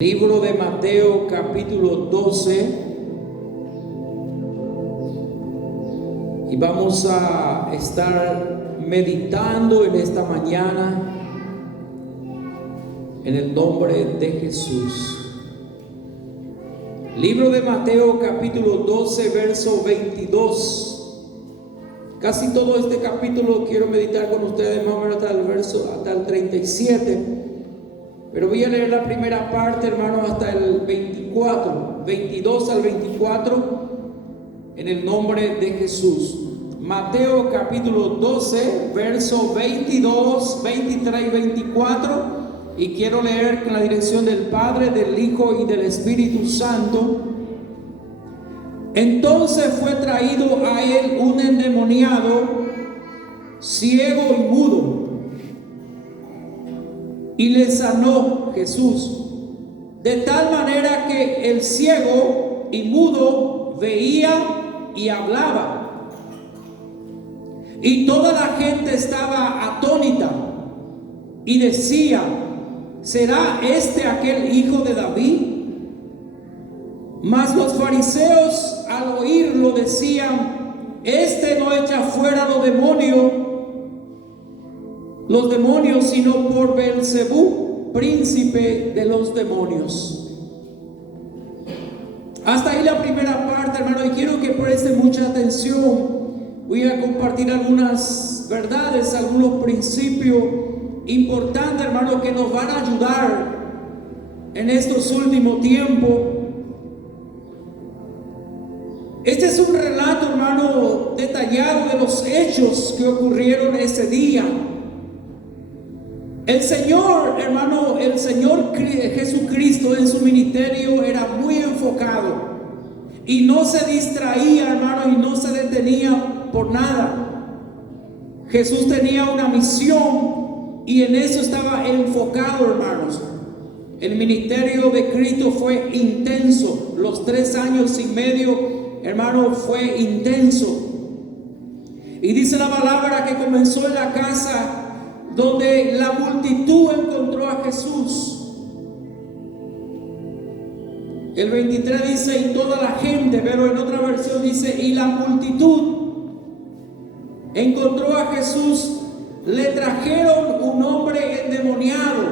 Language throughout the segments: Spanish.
Libro de Mateo capítulo 12, y vamos a estar meditando en esta mañana en el nombre de Jesús. Libro de Mateo capítulo 12, verso 22. Casi todo este capítulo quiero meditar con ustedes más o menos hasta el 37. Pero voy a leer la primera parte, hermano, hasta el 24, 22 al 24, en el nombre de Jesús. Mateo capítulo 12, verso 22, 23 y 24. Y quiero leer con la dirección del Padre, del Hijo y del Espíritu Santo. Entonces fue traído a él un endemoniado, ciego y mudo, y le sanó Jesús, de tal manera que el ciego y mudo veía y hablaba. Y toda la gente estaba atónita y decía: ¿será este aquel hijo de David? Mas los fariseos al oírlo decían: este no echa fuera los demonios, sino por Beelzebú, príncipe de los demonios. Hasta ahí la primera parte, hermano, y quiero que presten mucha atención. Voy a compartir algunas verdades, algunos principios importantes, hermano, que nos van a ayudar en estos últimos tiempos. Este es un relato, hermano, detallado de los hechos que ocurrieron ese día. El Señor, hermano, el Señor Jesucristo en su ministerio era muy enfocado y no se distraía, hermano, y no se detenía por nada. Jesús tenía una misión y en eso estaba enfocado, hermanos. El ministerio de Cristo fue intenso. Los 3 años y medio, hermano, fue intenso. Y dice la palabra que comenzó en la casa donde la multitud encontró a Jesús. El 23 dice: y toda la gente, pero en otra versión dice: y la multitud encontró a Jesús. Le trajeron un hombre endemoniado.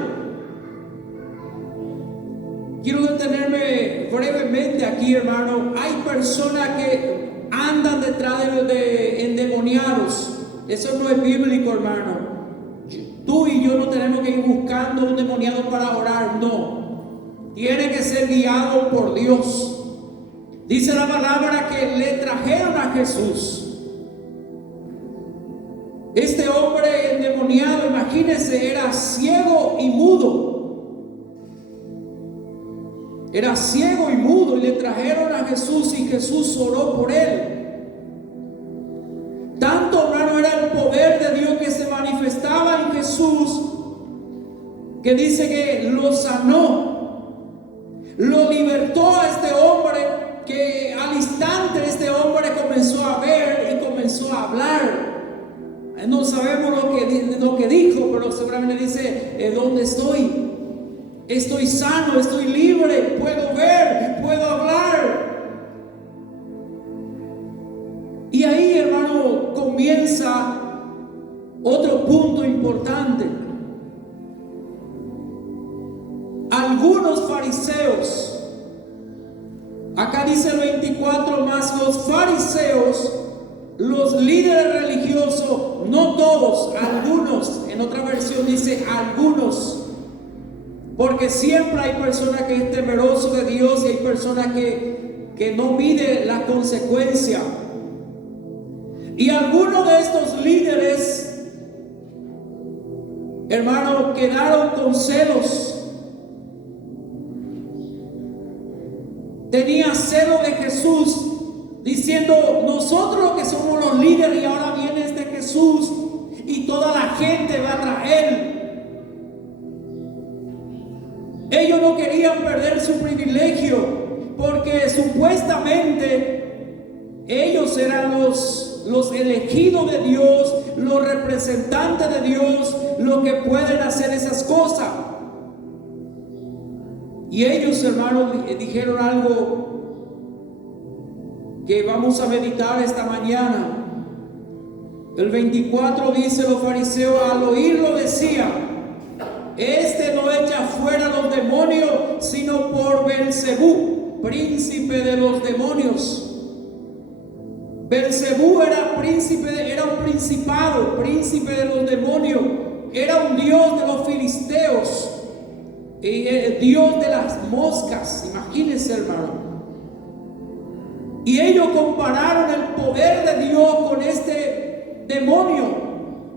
Quiero detenerme brevemente aquí, hermano. Hay personas que andan detrás de endemoniados. Eso no es bíblico, hermano. Tú y yo no tenemos que ir buscando un endemoniado para orar, no. Tiene que ser guiado por Dios. Dice la palabra que le trajeron a Jesús. Este hombre endemoniado, imagínense, era ciego y mudo. Era ciego y mudo y le trajeron a Jesús y Jesús oró por él. Tanto, hermano, era el poder de Dios que se manifestaba en Jesús, que dice que lo sanó, lo libertó a este hombre, que al instante este hombre comenzó a ver y comenzó a hablar. No sabemos lo que dijo, pero seguramente dice: ¿dónde estoy? Estoy sano, estoy libre, puedo ver, puedo hablar. Y ahí, hermano, comienza otro punto importante. Algunos fariseos, acá dice el 24, más los fariseos, los líderes religiosos, no todos, algunos, en otra versión dice algunos, porque siempre hay personas que es temeroso de Dios y hay personas que no mide la consecuencia. Y algunos de estos líderes, hermano, quedaron con celos. Tenía celo de Jesús, diciendo: nosotros que somos los líderes y ahora viene este Jesús y toda la gente va tras él. Ellos no querían perder su privilegio porque supuestamente ellos eran los elegidos de Dios, los representantes de Dios, los que pueden hacer esas cosas. Y ellos, hermanos, dijeron algo que vamos a meditar esta mañana. El 24 dice: los fariseos al oírlo decían: este no echa fuera los demonios, sino por Belcebú, príncipe de los demonios. Belcebú era príncipe, era un principado, príncipe de los demonios, era un dios de los filisteos, y el dios de las moscas. Imagínense, hermano. Y ellos compararon el poder de Dios con este demonio,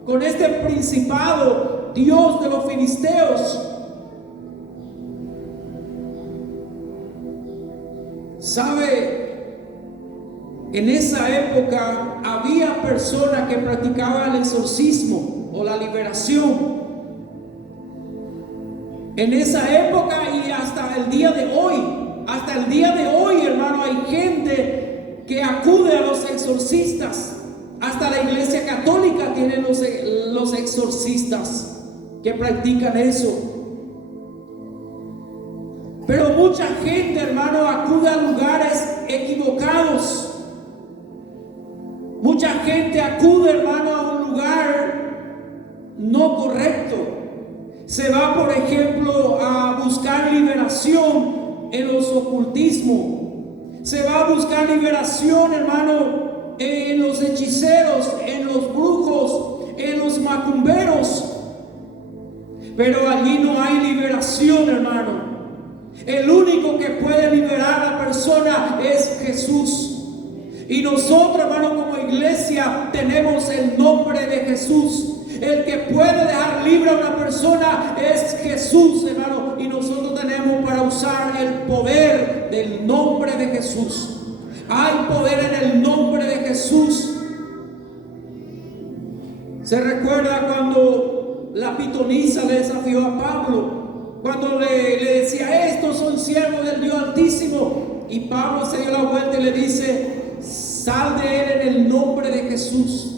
con este principado, dios de los filisteos. ¿Sabe? En esa época había personas que practicaban el exorcismo o la liberación. En esa época y hasta el día de hoy, hermano, hay gente que acude a los exorcistas. Hasta la iglesia católica tiene los exorcistas que practican eso. Pero mucha gente, hermano, acude a lugares equivocados. Mucha gente acude, hermano, a un lugar no correcto. Se va, por ejemplo, a buscar liberación en los ocultismos. Se va a buscar liberación, hermano, en los hechiceros, en los brujos, en los macumberos. Pero allí no hay liberación, hermano. El único que puede liberar a la persona es Jesús. Y nosotros, hermano, como iglesia tenemos el nombre de Jesús. El que puede dejar libre a una persona es Jesús, hermano. Y nosotros tenemos para usar el poder del nombre de Jesús. Hay poder en el nombre de Jesús. Se recuerda cuando la pitonisa le desafió a Pablo, cuando le decía: estos son siervos del Dios Altísimo. Y Pablo se dio la vuelta y le dice: sal de él en el nombre de Jesús.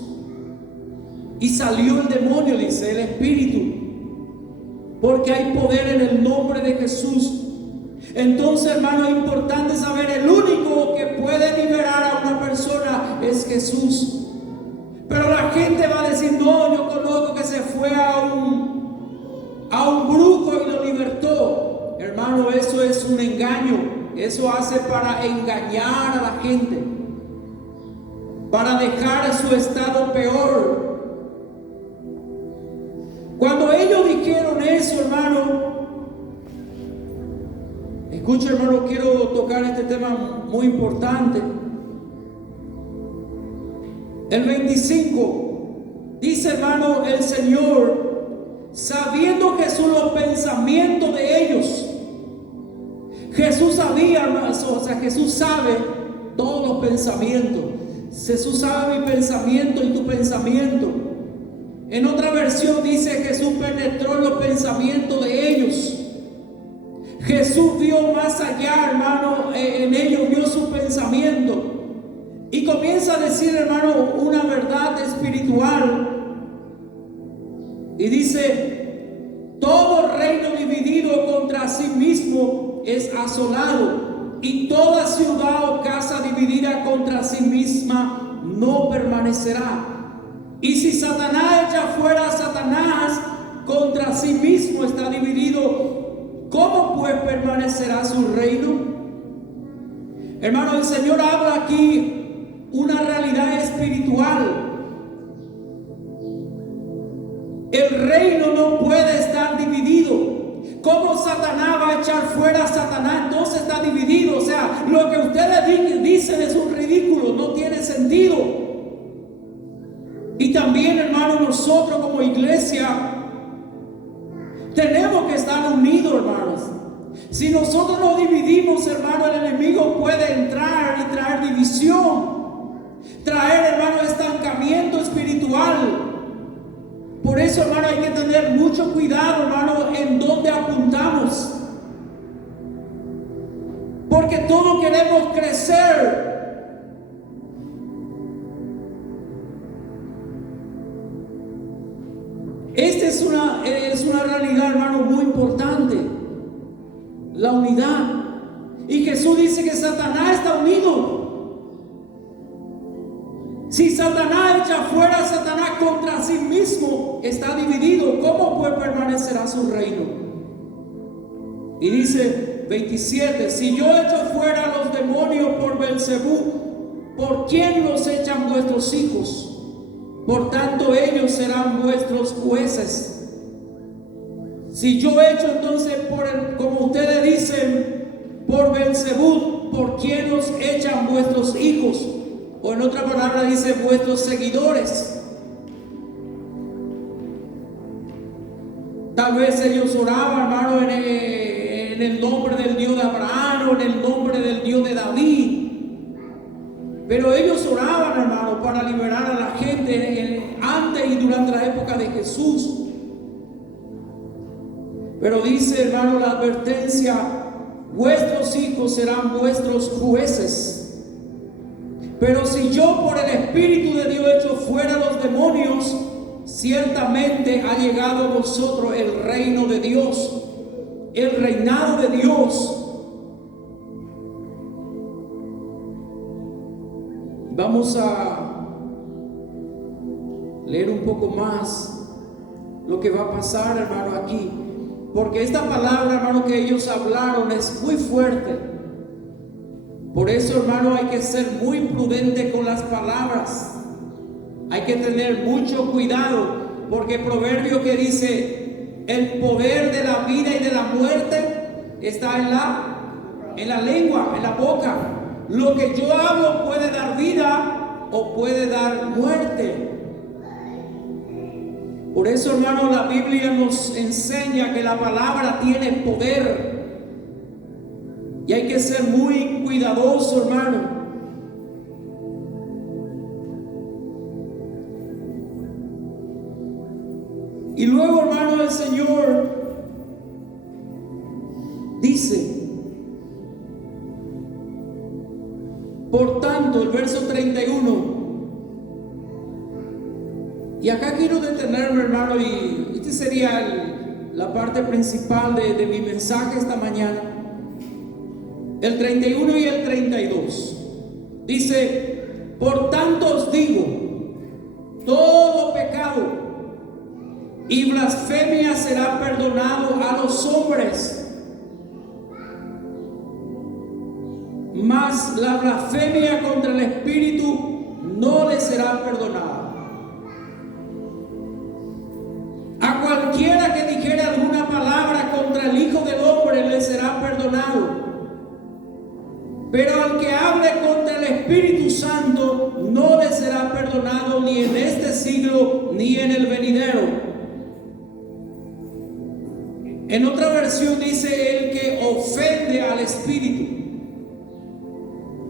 Y salió el demonio, dice, el espíritu, porque hay poder en el nombre de Jesús. Entonces, hermano, es importante saber: el único que puede liberar a una persona es Jesús. Pero la gente va a decir: no, yo conozco que se fue a un brujo y lo libertó. Hermano, eso es un engaño. Eso hace para engañar a la gente, para dejar su estado peor. Cuando ellos dijeron eso, hermano, escucha, hermano, quiero tocar este tema muy importante. El 25 dice, hermano, el Señor, sabiendo Jesús los pensamientos de ellos. Jesús sabía, hermano, o sea, Jesús sabe todos los pensamientos. Jesús sabe mi pensamiento y tu pensamiento. En otra versión dice: Jesús penetró en los pensamientos de ellos. Jesús vio más allá, hermano, en ellos vio su pensamiento. Y comienza a decir, hermano, una verdad espiritual. Y dice: todo reino dividido contra sí mismo es asolado, y toda ciudad o casa dividida contra sí misma no permanecerá. Y si Satanás echa fuera a Satanás, contra sí mismo está dividido, ¿cómo pues permanecerá su reino? Hermano, el Señor habla aquí una realidad espiritual. El reino no puede estar dividido. ¿Cómo Satanás va a echar fuera a Satanás? Entonces está dividido. O sea, lo que ustedes dicen es un ridículo, no tiene sentido. Y también, hermano, nosotros como iglesia tenemos que estar unidos, hermanos. Si nosotros nos dividimos, hermano, el enemigo puede entrar y traer división, traer, hermano, estancamiento espiritual. Por eso, hermano, hay que tener mucho cuidado, hermano, en dónde apuntamos. Porque todos queremos crecer. Esta es una realidad, hermano, muy importante. la unidad. Y Jesús dice que Satanás está unido. Si Satanás echa fuera a Satanás contra sí mismo, está dividido. ¿Cómo pues permanecerá su reino? Y dice 27, si yo echo fuera a los demonios por Belzebú, ¿por quién los echan vuestros hijos? Por tanto ellos serán vuestros jueces. Si yo echo entonces como ustedes dicen, por Belzebú, ¿por quién los echan vuestros hijos? O en otra palabra dice vuestros seguidores. Tal vez ellos oraban, hermano, en el nombre del Dios de Abraham o en el nombre del Dios de David. Pero ellos oraban, hermano, para liberar a la gente antes y durante la época de Jesús. Pero dice, hermano, la advertencia: vuestros hijos serán vuestros jueces. Pero si yo por el Espíritu de Dios echo fuera los demonios, ciertamente ha llegado a vosotros el reino de Dios, el reinado de Dios. Vamos a leer un poco más lo que va a pasar, hermano, aquí. Porque esta palabra, hermano, que ellos hablaron es muy fuerte. Por eso, hermano, hay que ser muy prudente con las palabras. Hay que tener mucho cuidado, porque el proverbio que dice: el poder de la vida y de la muerte está en la lengua, en la boca. Lo que yo hablo puede dar vida o puede dar muerte. Por eso, hermano, la Biblia nos enseña que la palabra tiene poder. Y hay que ser muy cuidadoso, hermano. Y luego, hermano, el Señor dice: por tanto, el verso 31. Y acá quiero detenerme, hermano, y este sería la parte principal de mi mensaje esta mañana. El 31 y el 32. Dice: por tanto os digo, todo pecado y blasfemia será perdonado a los hombres, mas la blasfemia contra el Espíritu no le será perdonada. A cualquiera que dijere alguna palabra contra el Hijo del Hombre le será perdonado. Pero al que hable contra el Espíritu Santo no le será perdonado ni en este siglo ni en el venidero. En otra versión dice: el que ofende al Espíritu.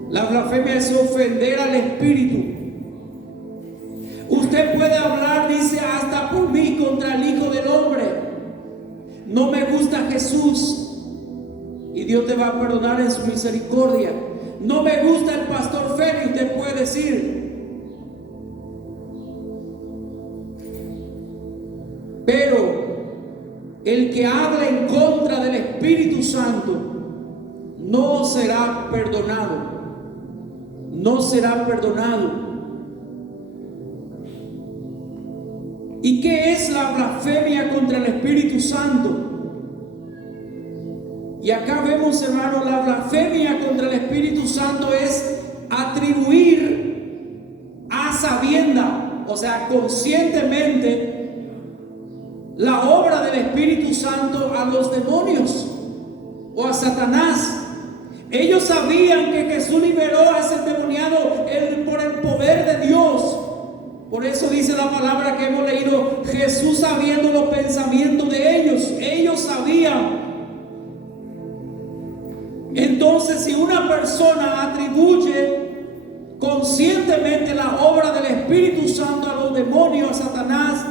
La blasfemia es ofender al Espíritu. Usted puede hablar, dice, hasta por mí contra el Hijo del Hombre. No me gusta Jesús. Y Dios te va a perdonar en su misericordia. No me gusta el pastor Félix, te puede decir. Pero el que habla en contra del Espíritu Santo no será perdonado. No será perdonado. ¿Y qué es la blasfemia contra el Espíritu Santo? Y acá vemos, hermano, la blasfemia contra el Espíritu Santo es atribuir a sabienda, o sea, conscientemente, la obra del Espíritu Santo a los demonios o a Satanás. Ellos sabían que Jesús liberó a ese endemoniado por el poder de Dios. Por eso dice la palabra que hemos leído: Jesús sabiendo los pensamientos de ellos. Ellos sabían. Entonces, si una persona atribuye conscientemente la obra del Espíritu Santo a los demonios, a Satanás,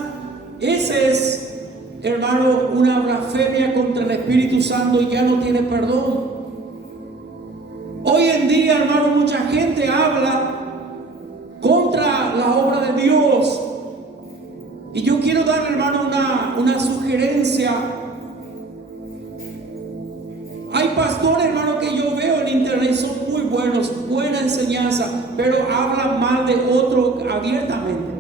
ese es, hermano, una blasfemia contra el Espíritu Santo y ya no tiene perdón. Hoy en día, hermano, mucha gente habla contra la obra de Dios. Y yo quiero dar, hermano, una sugerencia. Hay pastores, hermano, que yo veo en internet, son muy buenos, buena enseñanza, pero hablan mal de otro abiertamente.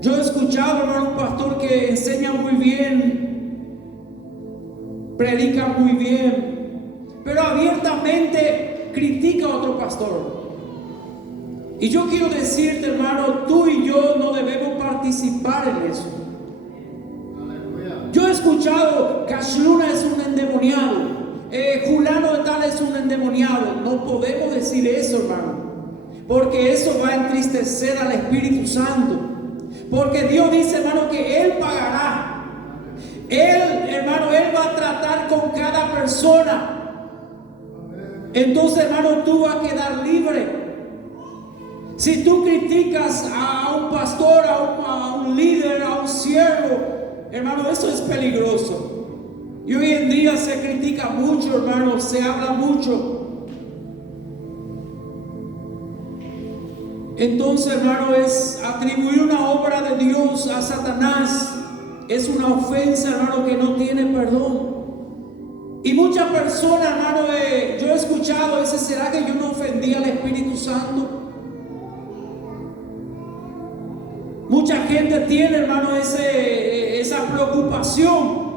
Yo he escuchado, hermano, un pastor que enseña muy bien, predica muy bien, pero abiertamente critica a otro pastor. Y yo quiero decirte, hermano, tú y yo no debemos participar en eso. Yo he escuchado que Ashluna es un endemoniado, Julano de tal es un endemoniado. No podemos decir eso, hermano, porque eso va a entristecer al Espíritu Santo. Porque Dios dice, hermano, que Él pagará. Él, hermano, Él va a tratar con cada persona. Entonces, hermano, tú vas a quedar libre. Si tú criticas a un pastor, a un líder, a un siervo, hermano, eso es peligroso. Y hoy en día se critica mucho, hermano, se habla mucho. Entonces, hermano, es atribuir una obra de Dios a Satanás. Es una ofensa, hermano, que no tiene perdón. Y muchas personas, hermano, yo he escuchado, ¿será que yo no ofendí al Espíritu Santo? Mucha gente tiene, hermano, esa preocupación.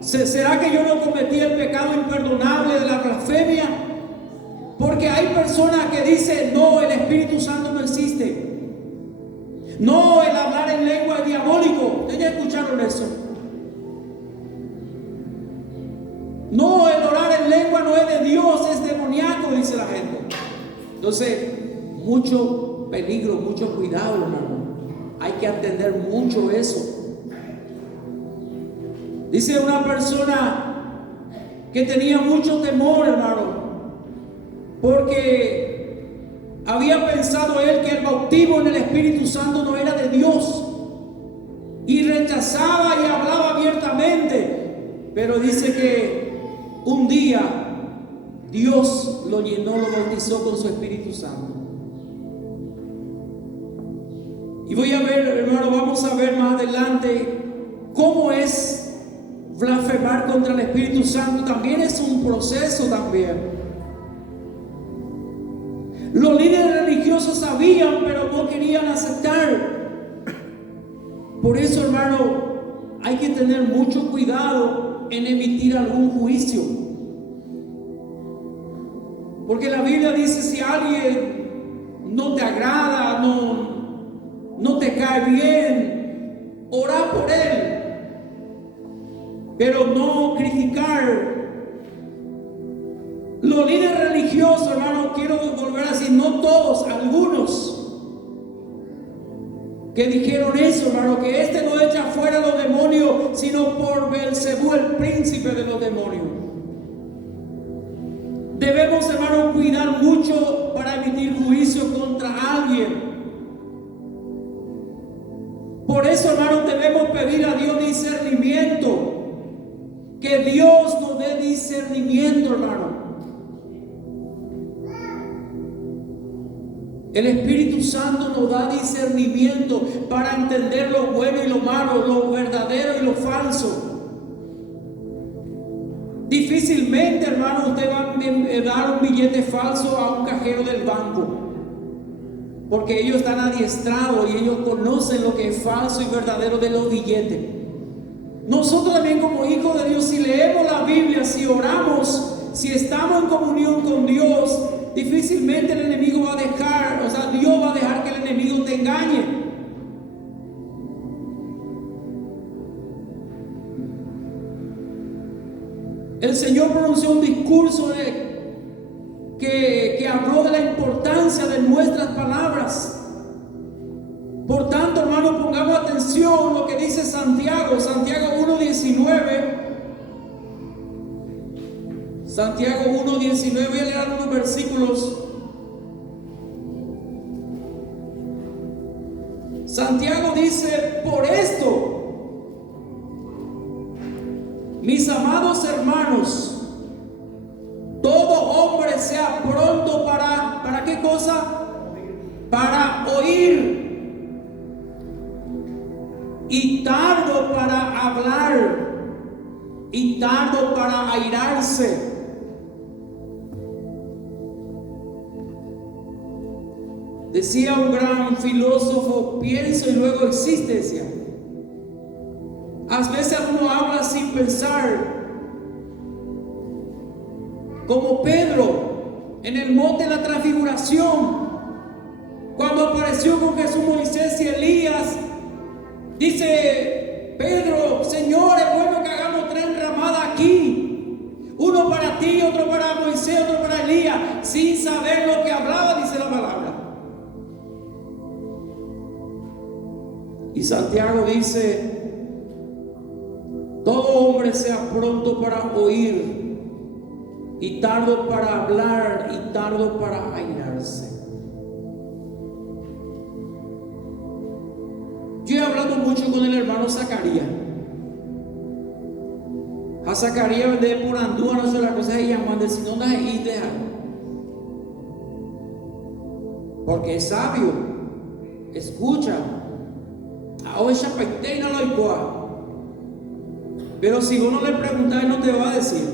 ¿Será que yo no cometí el pecado imperdonable de la blasfemia? Porque hay personas que dicen, no, el Espíritu Santo no existe. No, el hablar en lengua es diabólico. ¿Ustedes ya escucharon eso? No, el orar en lengua no es de Dios, es demoníaco, dice la gente. Entonces, mucho peligro, mucho cuidado, hermano. Hay que atender mucho eso. Dice una persona que tenía mucho temor, hermano, porque había pensado él que el bautismo en el Espíritu Santo no era de Dios, y rechazaba y hablaba abiertamente. Pero dice que un día Dios lo llenó, lo bautizó con su Espíritu Santo. Y voy a ver, hermano, vamos a ver más adelante cómo es blasfemar contra el Espíritu Santo. También es un proceso también. Los líderes religiosos sabían, pero no querían aceptar. Por eso, hermano, hay que tener mucho cuidado en emitir algún juicio. Porque la Biblia dice, si alguien no te agrada, no te cae bien, ora por él, pero no criticar. Los líderes religiosos, hermano, quiero volver a decir, no todos, algunos que dijeron eso, hermano, que este no echa fuera los demonios, sino por Belcebú, el príncipe de los demonios. Debemos, hermano, cuidar mucho para emitir juicio contra alguien. Por eso, hermano, debemos pedir a Dios discernimiento. Que Dios nos dé discernimiento, hermano. El Espíritu Santo nos da discernimiento para entender lo bueno y lo malo, lo verdadero y lo falso. Difícilmente, hermano, usted va a dar un billete falso a un cajero del banco, porque ellos están adiestrados y ellos conocen lo que es falso y verdadero de los billetes. Nosotros también, como hijos de Dios, si leemos la Biblia, si oramos, si estamos en comunión con Dios, difícilmente el enemigo va a dejar, o sea, Dios va a dejar que el enemigo te engañe. El Señor pronunció un discurso que habló de la importancia de nuestras palabras. Por tanto, hermano, pongamos atención a lo que dice Santiago 1:19. Santiago 1:19, voy a leer algunos versículos. Santiago dice, por esto, mis amados hermanos, todo hombre sea pronto ¿para qué cosa? Para oír, y tardo para hablar, y y tardo para airarse. Decía un gran filósofo, pienso y luego existe, decía. A veces uno habla sin pensar, como Pedro en el monte de la transfiguración, cuando apareció con Jesús, Moisés y Elías. Dice Pedro: Señor, es bueno que hagamos 3 enramadas aquí, uno para ti, otro para Moisés, otro para Elías, sin saber lo que hablaba, dice la palabra. Y Santiago dice: todo hombre sea pronto para oír y tardo para hablar y tardo para airarse. Yo he hablado mucho con el hermano Zacarías. A Zacarías de por andúa no se la cosa y llaman de si no das idea, porque es sabio, escucha. Ahora esa peite no lo igual. Pero si vos no le preguntás, no te va a decir.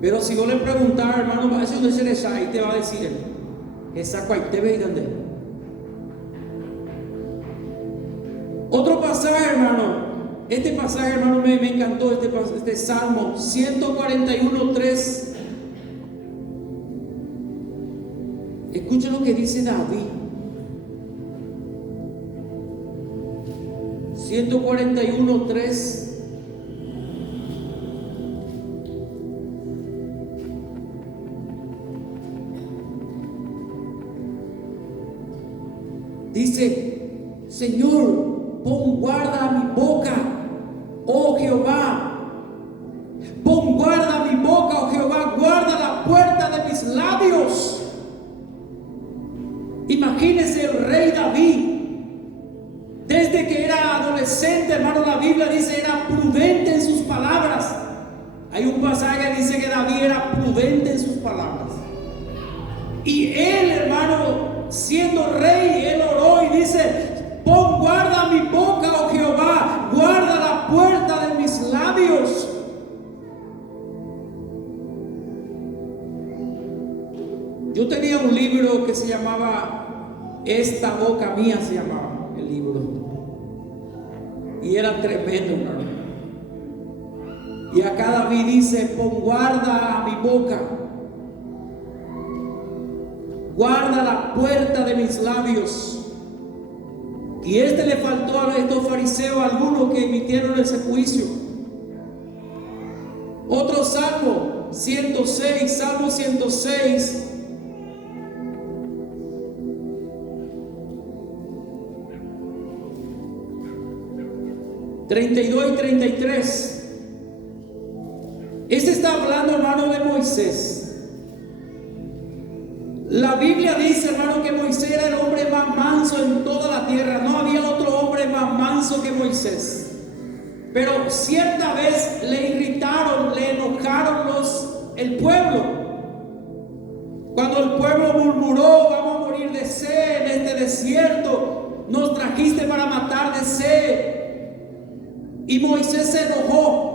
Pero si vos le preguntás, hermano, va a decir esa, y te va a decir esa cuaite ve y dónde. Otro pasaje, hermano. Este pasaje, hermano, me encantó. Este Salmo 141:3. Escucha lo que dice David. 141:3. Dice: Señor, pon guarda a mi boca, oh Jehová. Pon guarda a mi boca, oh Jehová, guarda la puerta de mis labios. Imagínese el rey David. Desde que era adolescente, hermano, la Biblia dice era prudente en sus palabras. Hay un pasaje que dice que David era prudente en sus palabras. Y él, hermano, siendo rey, él oró y dice: pon guarda mi boca, oh Jehová, guarda la puerta de mis labios. Yo tenía un libro que se llamaba Esta boca mía, se llamaba el libro. Y era tremendo, hermano. Y acá David dice: pon guarda a mi boca, guarda la puerta de mis labios. Y le faltó a estos fariseos, algunos que emitieron ese juicio. Otro Salmo 106, Salmo 106. ...32 y 33... Este está hablando, hermano, de Moisés. La Biblia dice, hermano, que Moisés era el hombre más manso en toda la tierra. No había otro hombre más manso que Moisés. Pero cierta vez le irritaron, le enojaron el pueblo. Cuando el pueblo murmuró: vamos a morir de sed en este desierto, nos trajiste para matar de sed. Y Moisés se enojó.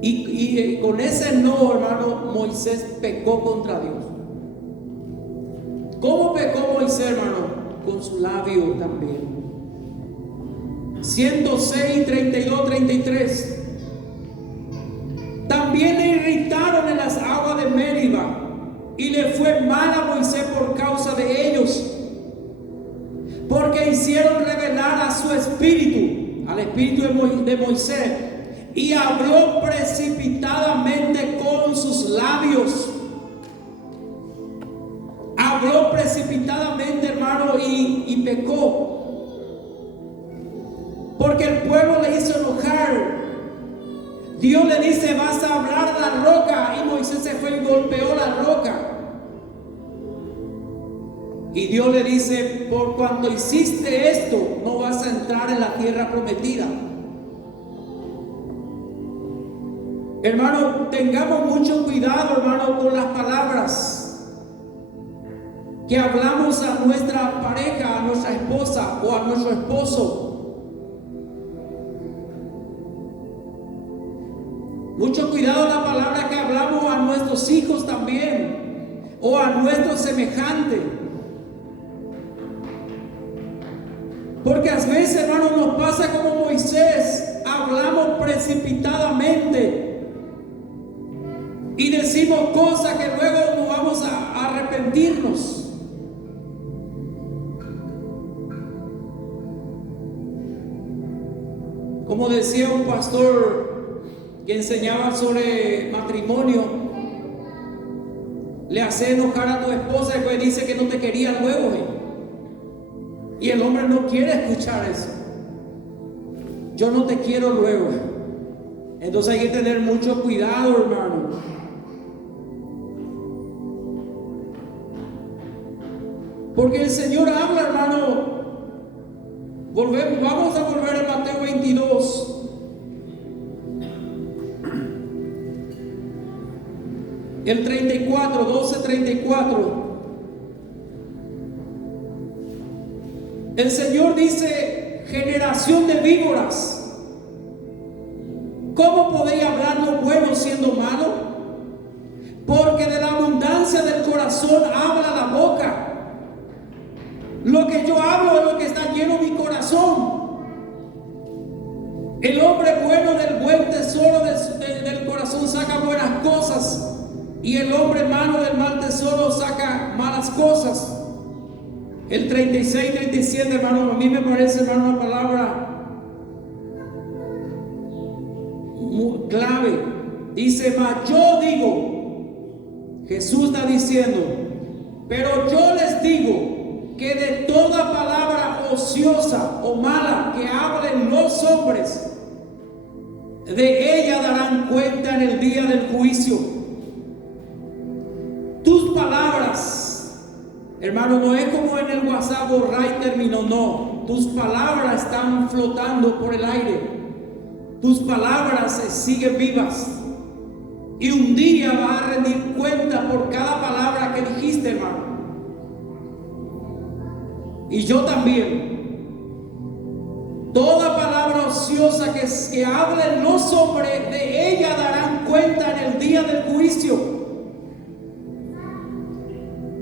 Y con ese enojo, hermano, Moisés pecó contra Dios. ¿Cómo pecó Moisés, hermano? Con su labio también. 106, 32, 33. También le irritaron en las aguas de Meriba, y le fue mal a Moisés por causa de ellos, porque hicieron revelar a su espíritu, al espíritu de Moisés, y habló precipitadamente con sus labios. Habló precipitadamente, hermano, y pecó. Porque el pueblo le hizo enojar. Dios le dice: vas a hablar a la roca. Y Moisés se fue y golpeó la roca. Y Dios le dice: por cuanto hiciste esto, no vas a entrar en la tierra prometida. Hermano, tengamos mucho cuidado, hermano, con las palabras que hablamos a nuestra pareja, a nuestra esposa o a nuestro esposo. Mucho cuidado la palabra que hablamos a nuestros hijos también, o a nuestro semejante. Porque a veces, hermano, nos pasa como Moisés, hablamos precipitadamente y decimos cosas que luego nos vamos a arrepentirnos. Como decía un pastor que enseñaba sobre matrimonio, le hace enojar a tu esposa y después dice que no te quería luego. Y el hombre no quiere escuchar eso. Yo no te quiero luego. Entonces hay que tener mucho cuidado, hermano. Porque el Señor habla, hermano. Vamos a volver a Mateo 22. El 34, 12:34. El Señor dice: generación de víboras, ¿cómo podéis hablar lo bueno siendo malo? Porque de la abundancia del corazón habla la boca. Lo que yo hablo es lo que está lleno mi corazón. El hombre bueno del buen tesoro del corazón saca buenas cosas, y el hombre malo del mal tesoro saca malas cosas. El 36, 37, hermano, a mí me parece, hermano, una palabra muy clave. Dice: mas yo digo, Jesús está diciendo, pero yo les digo que de toda palabra ociosa o mala que hablen los hombres, de ella darán cuenta en el día del juicio. Tus palabras, hermano, no es como en el WhatsApp borrar y terminó, no. Tus palabras están flotando por el aire. Tus palabras siguen vivas. Y un día vas a rendir cuenta por cada palabra que dijiste, hermano. Y yo también. Toda palabra ociosa que hablen los hombres, de ella darán cuenta en el día del juicio.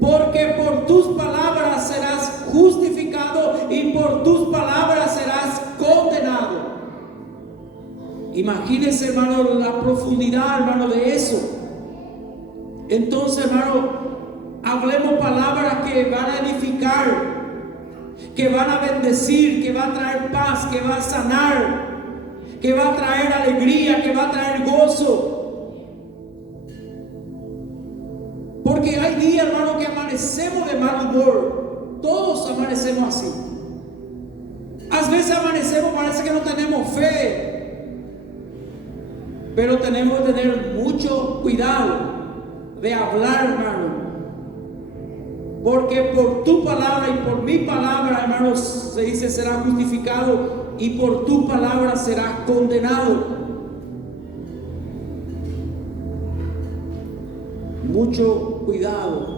Porque por tus palabras serás justificado y por tus palabras serás condenado. Imagínense, hermano, la profundidad, hermano, de eso. Entonces, hermano, hablemos palabras que van a edificar, que van a bendecir, que va a traer paz, que va a sanar, que va a traer alegría, que va a traer gozo. Porque hay días, hermano, que amanecemos de mal humor. Todos amanecemos así. A veces amanecemos, parece que no tenemos fe. Pero tenemos que tener mucho cuidado de hablar, hermano. Porque por tu palabra y por mi palabra, hermanos, se dice, será justificado, y por tu palabra serás condenado. Mucho cuidado.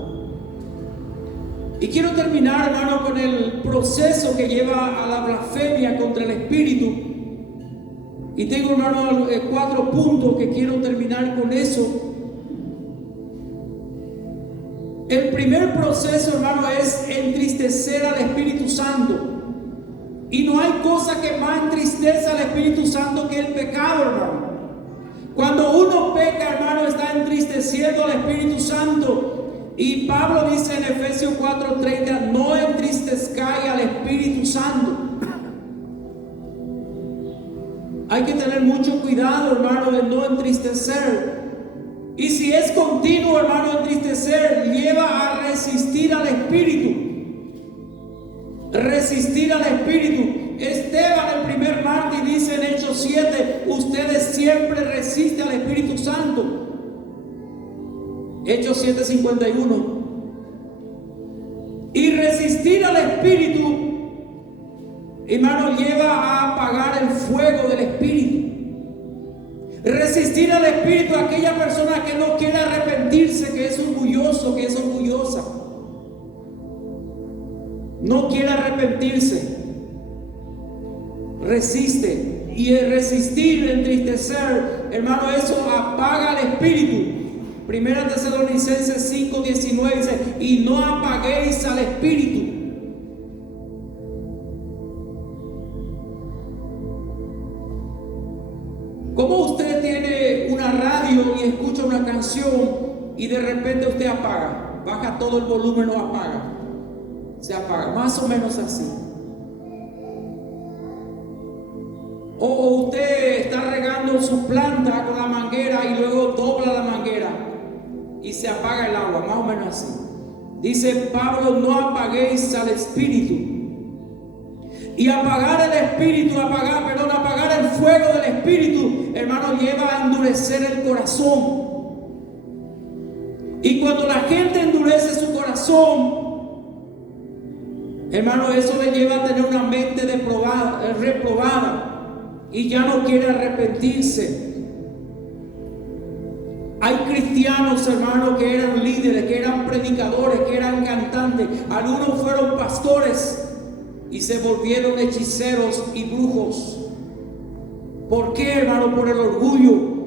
Y quiero terminar, hermano, con el proceso que lleva a la blasfemia contra el Espíritu. Y tengo, hermano, 4 puntos que quiero terminar con eso. El primer proceso, hermano, es entristecer al Espíritu Santo. Y no hay cosa que más entristece al Espíritu Santo que el pecado, hermano. Cuando uno peca, hermano, está entristeciendo al Espíritu Santo. Y Pablo dice en Efesios 4:30: no entristezcáis al Espíritu Santo. Hay que tener mucho cuidado, hermano, de no entristecer. Y si es continuo, hermano, entristecer, lleva a resistir al Espíritu. Resistir al Espíritu. Esteban, el primer mártir, dice en Hechos 7: ustedes siempre resisten al Espíritu Santo. Hechos 7:51. Y resistir al Espíritu, hermano, lleva a apagar el fuego del Espíritu. Resistir al Espíritu a aquella persona que no quiere arrepentirse, que es orgulloso, que es orgullosa. No quiere arrepentirse. Resiste. Y el resistir, entristecer entristecer, hermano, eso apaga el espíritu. Primera Tesalonicenses 5:19 dice, y no apaguéis al espíritu. ¿Cómo usted tiene una radio y escucha una canción y de repente usted apaga? Baja todo el volumen o apaga. Se apaga, más o menos así. O usted está regando su planta con la manguera y luego dobla la manguera y se apaga el agua, más o menos así. Dice Pablo, no apaguéis al espíritu. Y apagar el espíritu, apagar el fuego del espíritu, hermano, lleva a endurecer el corazón. Y cuando la gente endurece su corazón, hermano, eso le lleva a tener una mente reprobada y ya no quiere arrepentirse. Hay cristianos, hermano, que eran líderes, que eran predicadores, que eran cantantes. Algunos fueron pastores y se volvieron hechiceros y brujos. ¿Por qué, hermano? Por el orgullo.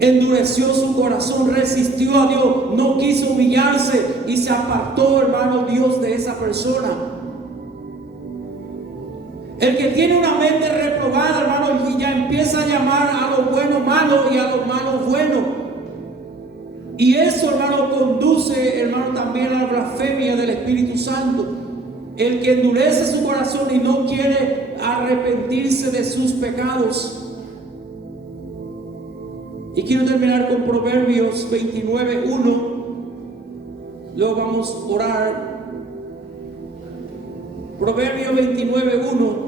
Endureció su corazón, resistió a Dios, no quiso humillarse y se apartó, hermano, Dios de esa persona. El que tiene una mente reprobada, hermano, y ya empieza a llamar a lo bueno malo y a lo malo bueno. Y eso, hermano, conduce, hermano, también a la blasfemia del Espíritu Santo. El que endurece su corazón y no quiere arrepentirse de sus pecados. Y quiero terminar con Proverbios 29:1. Luego vamos a orar. Proverbios 29:1.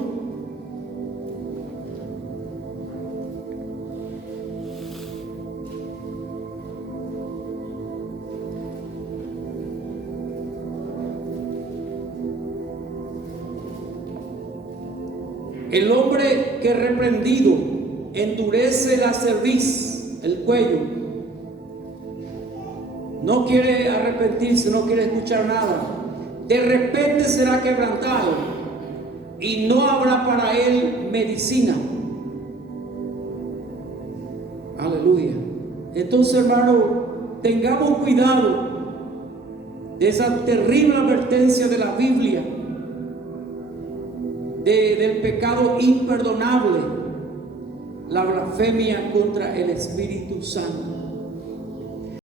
El hombre que reprendido endurece la cerviz, el cuello, no quiere arrepentirse, no quiere escuchar nada, de repente será quebrantado y no habrá para él medicina. Aleluya. Entonces, hermano, tengamos cuidado de esa terrible advertencia de la Biblia, del pecado imperdonable, la blasfemia contra el Espíritu Santo.